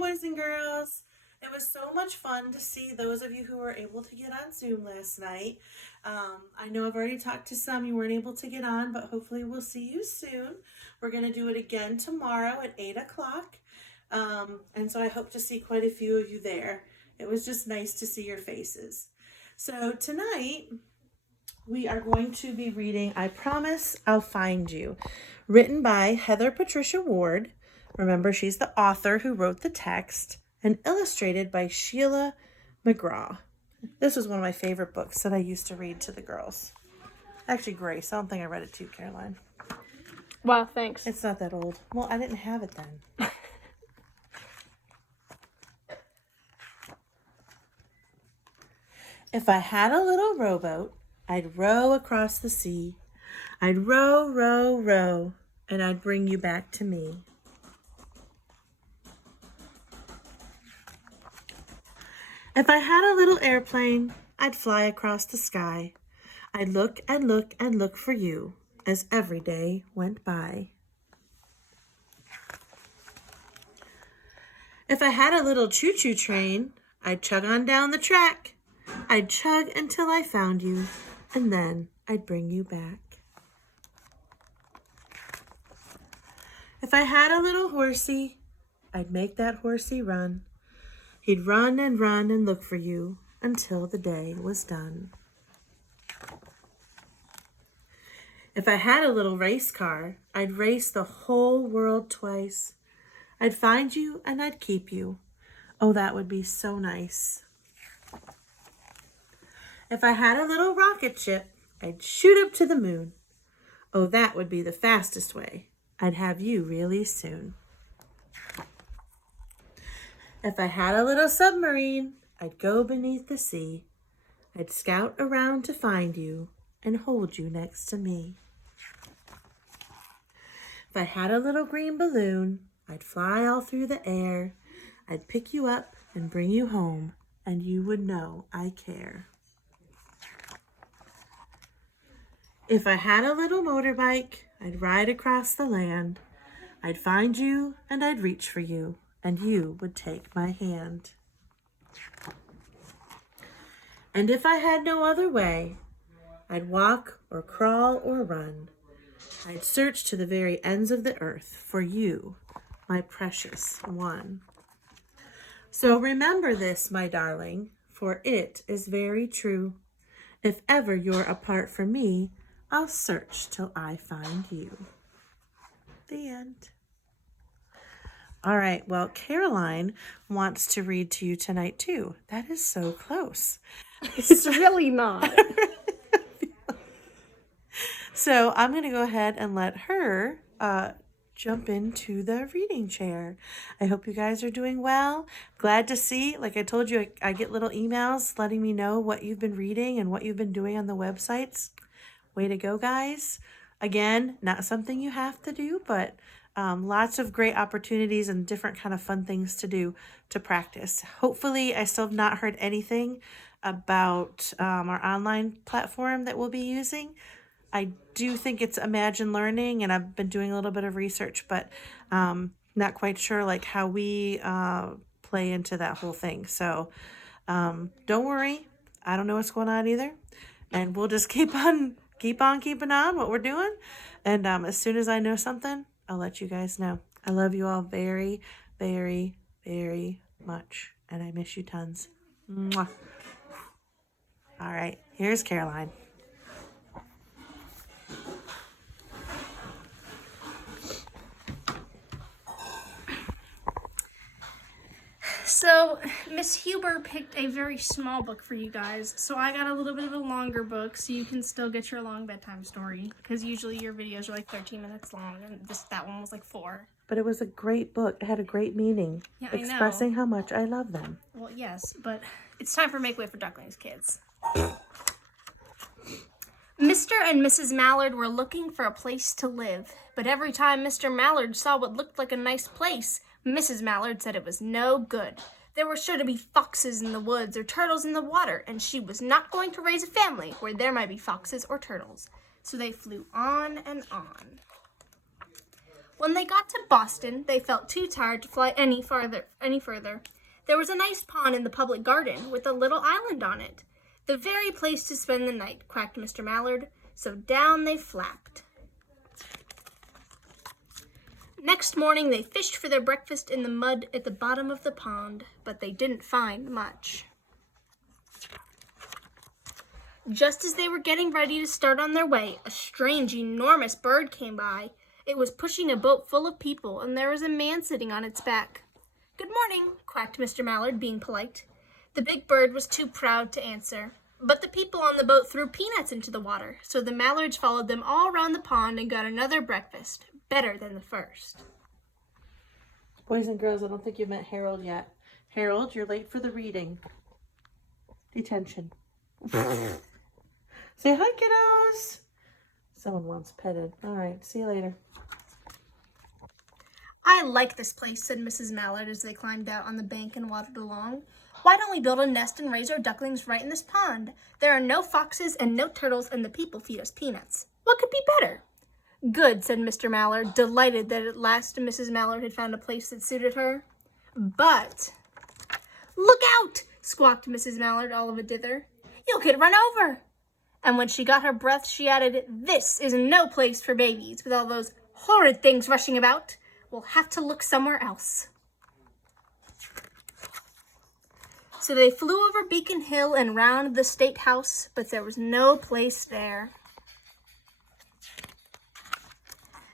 boys and girls. It was so much fun to see those of you who were able to get on Zoom last night. I know I've already talked to some you weren't able to get on, but hopefully we'll see you soon. We're going to do it again tomorrow at 8 o'clock. And so I hope to see quite a few of you there. It was just nice to see your faces. So tonight we are going to be reading I Promise I'll Find You, written by Heather Patricia Ward. Remember, she's the author who wrote the text, and illustrated by Sheila McGraw. This was one of my favorite books that I used to read to the girls. Actually, Grace, I don't think I read it to you, Caroline. Wow, thanks. It's not that old. Well, I didn't have it then. If I had a little rowboat, I'd row across the sea. I'd row, row, row, and I'd bring you back to me. If I had a little airplane, I'd fly across the sky. I'd look and look and look for you as every day went by. If I had a little choo-choo train, I'd chug on down the track. I'd chug until I found you, and then I'd bring you back. If I had a little horsey, I'd make that horsey run. He'd run and look for you until the day was done. If I had a little race car, I'd race the whole world twice. I'd find you and I'd keep you. Oh, that would be so nice. If I had a little rocket ship, I'd shoot up to the moon. Oh, that would be the fastest way. I'd have you really soon. If I had a little submarine, I'd go beneath the sea. I'd scout around to find you and hold you next to me. If I had a little green balloon, I'd fly all through the air. I'd pick you up and bring you home, and you would know I care. If I had a little motorbike, I'd ride across the land. I'd find you and I'd reach for you, and you would take my hand. And if I had no other way, I'd walk or crawl or run. I'd search to the very ends of the earth for you, my precious one. So remember this, my darling, for it is very true. If ever you're apart from me, I'll search till I find you. The end. All right, well, Caroline wants to read to you tonight, too. That is so close. It's really not. So I'm going to go ahead and let her jump into the reading chair. I hope you guys are doing well. Glad to see, like I told you, I get little emails letting me know what you've been reading and what you've been doing on the websites. Way to go, guys. Again, not something you have to do, but lots of great opportunities and different kind of fun things to do to practice. Hopefully, I still have not heard anything about our online platform that we'll be using. I do think it's Imagine Learning, and I've been doing a little bit of research, but not quite sure like how we play into that whole thing. So don't worry. I don't know what's going on either. And we'll just keep on keeping on what we're doing. And as soon as I know something, I'll let you guys know. I love you all very, very, very much. And I miss you tons. Mwah. All right, here's Caroline. So, Miss Huber picked a very small book for you guys, so I got a little bit of a longer book so you can still get your long bedtime story, because usually your videos are like 13 minutes long, and that one was like 4. But it was a great book. It had a great meaning, expressing how much I love them. Well, yes, but it's time for Make Way for Ducklings, kids. Mr. and Mrs. Mallard were looking for a place to live, but every time Mr. Mallard saw what looked like a nice place, Mrs. Mallard said it was no good. There were sure to be foxes in the woods or turtles in the water, and she was not going to raise a family where there might be foxes or turtles. So they flew on and on. When they got to Boston, they felt too tired to fly any further. There was a nice pond in the public garden with a little island on it. The very place to spend the night, quacked Mr. Mallard. So down they flapped. Next morning, they fished for their breakfast in the mud at the bottom of the pond, but they didn't find much. Just as they were getting ready to start on their way, a strange, enormous bird came by. It was pushing a boat full of people, and there was a man sitting on its back. "Good morning," quacked Mr. Mallard, being polite. The big bird was too proud to answer. But the people on the boat threw peanuts into the water, so the Mallards followed them all around the pond and got another breakfast, better than the first. Boys and girls, I don't think you've met Harold yet. Harold, you're late for the reading. Detention. Say hi, kiddos. Someone wants petted. All right, see you later. "I like this place," said Mrs. Mallard as they climbed out on the bank and waddled along. "Why don't we build a nest and raise our ducklings right in this pond? There are no foxes and no turtles, and the people feed us peanuts. What could be better?" "Good," said Mr. Mallard, delighted that at last Mrs. Mallard had found a place that suited her. "But—" "Look out!" squawked Mrs. Mallard all of a dither. "You'll get run over." And when she got her breath, she added, "This is no place for babies, with all those horrid things rushing about. We'll have to look somewhere else." So they flew over Beacon Hill and round the State House, but there was no place there.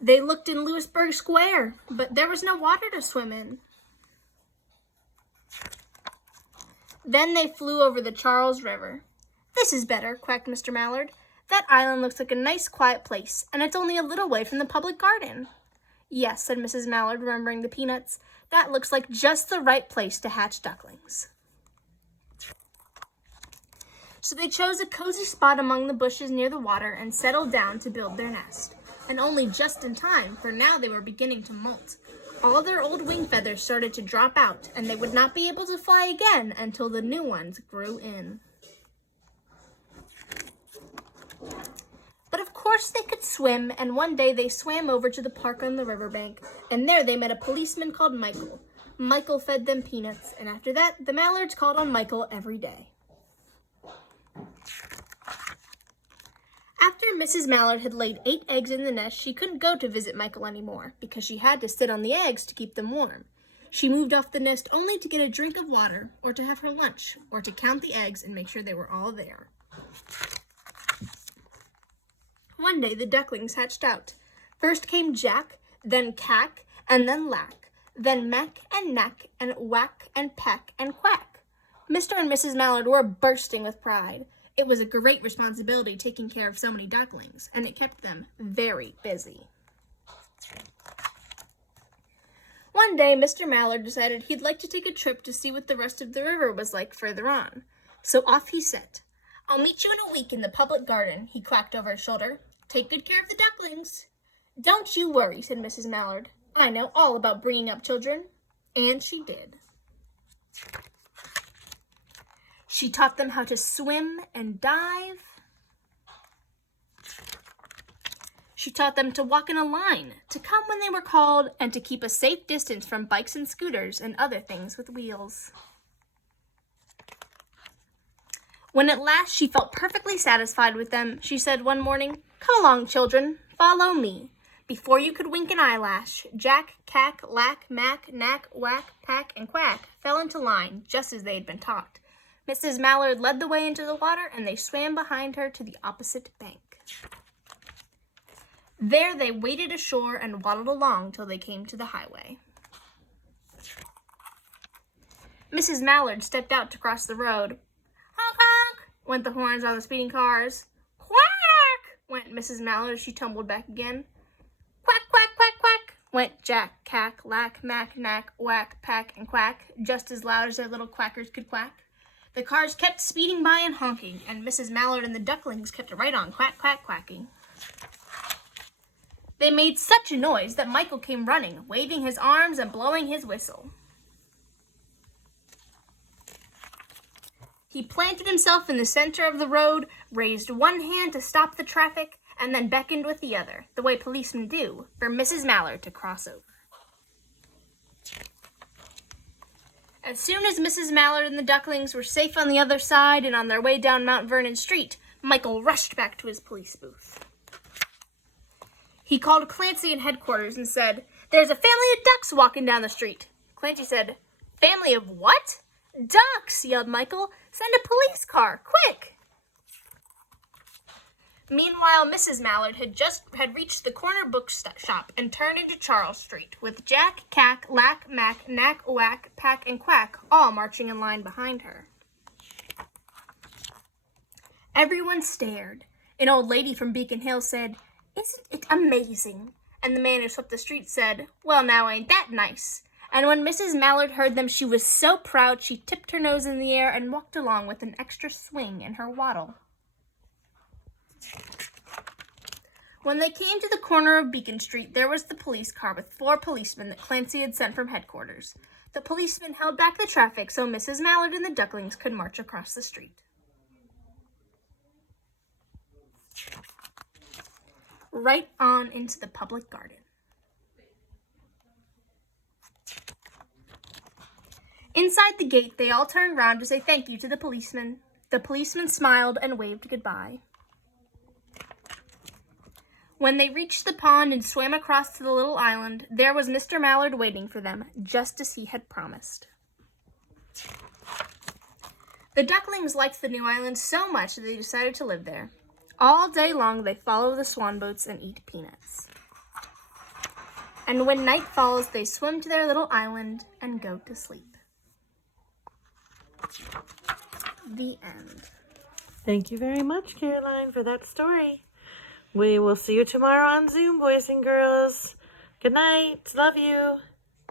They looked in Louisburg Square, but there was no water to swim in. Then they flew over the Charles River. "This is better," quacked Mr. Mallard. "That island looks like a nice quiet place, and it's only a little way from the public garden." "Yes," said Mrs. Mallard, remembering the peanuts. "That looks like just the right place to hatch ducklings." So they chose a cozy spot among the bushes near the water and settled down to build their nest. And only just in time, for now they were beginning to molt. All their old wing feathers started to drop out, and they would not be able to fly again until the new ones grew in. But of course they could swim, and one day they swam over to the park on the riverbank, and there they met a policeman called Michael. Michael fed them peanuts, and after that, the Mallards called on Michael every day. After Mrs. Mallard had laid 8 eggs in the nest, she couldn't go to visit Michael anymore because she had to sit on the eggs to keep them warm. She moved off the nest only to get a drink of water, or to have her lunch, or to count the eggs and make sure they were all there. One day the ducklings hatched out. First came Jack, then Cack, and then Lack, then Mack and Knack, and Whack and Peck and Quack. Mr. and Mrs. Mallard were bursting with pride. It was a great responsibility taking care of so many ducklings, and it kept them very busy. One day, Mr. Mallard decided he'd like to take a trip to see what the rest of the river was like further on. So off he set. "I'll meet you in a week in the public garden," he quacked over his shoulder. "Take good care of the ducklings." "Don't you worry," said Mrs. Mallard. "I know all about bringing up children." And she did. She taught them how to swim and dive. She taught them to walk in a line, to come when they were called, and to keep a safe distance from bikes and scooters and other things with wheels. When at last she felt perfectly satisfied with them, she said one morning, "Come along, children, follow me." Before you could wink an eyelash, Jack, Cack, Lack, Mack, Knack, Whack, Pack, and Quack fell into line just as they had been taught. Mrs. Mallard led the way into the water, and they swam behind her to the opposite bank. There they waded ashore and waddled along till they came to the highway. Mrs. Mallard stepped out to cross the road. "Honk, honk," went the horns on the speeding cars. "Quack," went Mrs. Mallard as she tumbled back again. "Quack, quack, quack, quack," went Jack, Cack, Lack, Mack, Knack, Whack, Pack, and Quack, just as loud as their little quackers could quack. The cars kept speeding by and honking, and Mrs. Mallard and the ducklings kept right on quack, quack, quacking. They made such a noise that Michael came running, waving his arms and blowing his whistle. He planted himself in the center of the road, raised one hand to stop the traffic, and then beckoned with the other, the way policemen do, for Mrs. Mallard to cross over. As soon as Mrs. Mallard and the ducklings were safe on the other side and on their way down Mount Vernon Street, Michael rushed back to his police booth. He called Clancy in headquarters and said, "There's a family of ducks walking down the street." Clancy said, "Family of what?" "Ducks," yelled Michael. "Send a police car, quick!" Meanwhile, Mrs. Mallard had reached the corner bookshop and turned into Charles Street, with Jack, Cack, Lack, Mack, Knack, Whack, Pack, and Quack all marching in line behind her. Everyone stared. An old lady from Beacon Hill said, "Isn't it amazing?" And the man who swept the street said, "Well, now ain't that nice?" And when Mrs. Mallard heard them, she was so proud she tipped her nose in the air and walked along with an extra swing in her waddle. When they came to the corner of Beacon Street, there was the police car with 4 policemen that Clancy had sent from headquarters. The policemen held back the traffic so Mrs. Mallard and the ducklings could march across the street. Right on into the public garden. Inside the gate, they all turned round to say thank you to the policeman. The policeman smiled and waved goodbye. When they reached the pond and swam across to the little island, there was Mr. Mallard waiting for them, just as he had promised. The ducklings liked the new island so much that they decided to live there. All day long, they follow the swan boats and eat peanuts. And when night falls, they swim to their little island and go to sleep. The end. Thank you very much, Caroline, for that story. We will see you tomorrow on Zoom, boys and girls. Good night. Love you.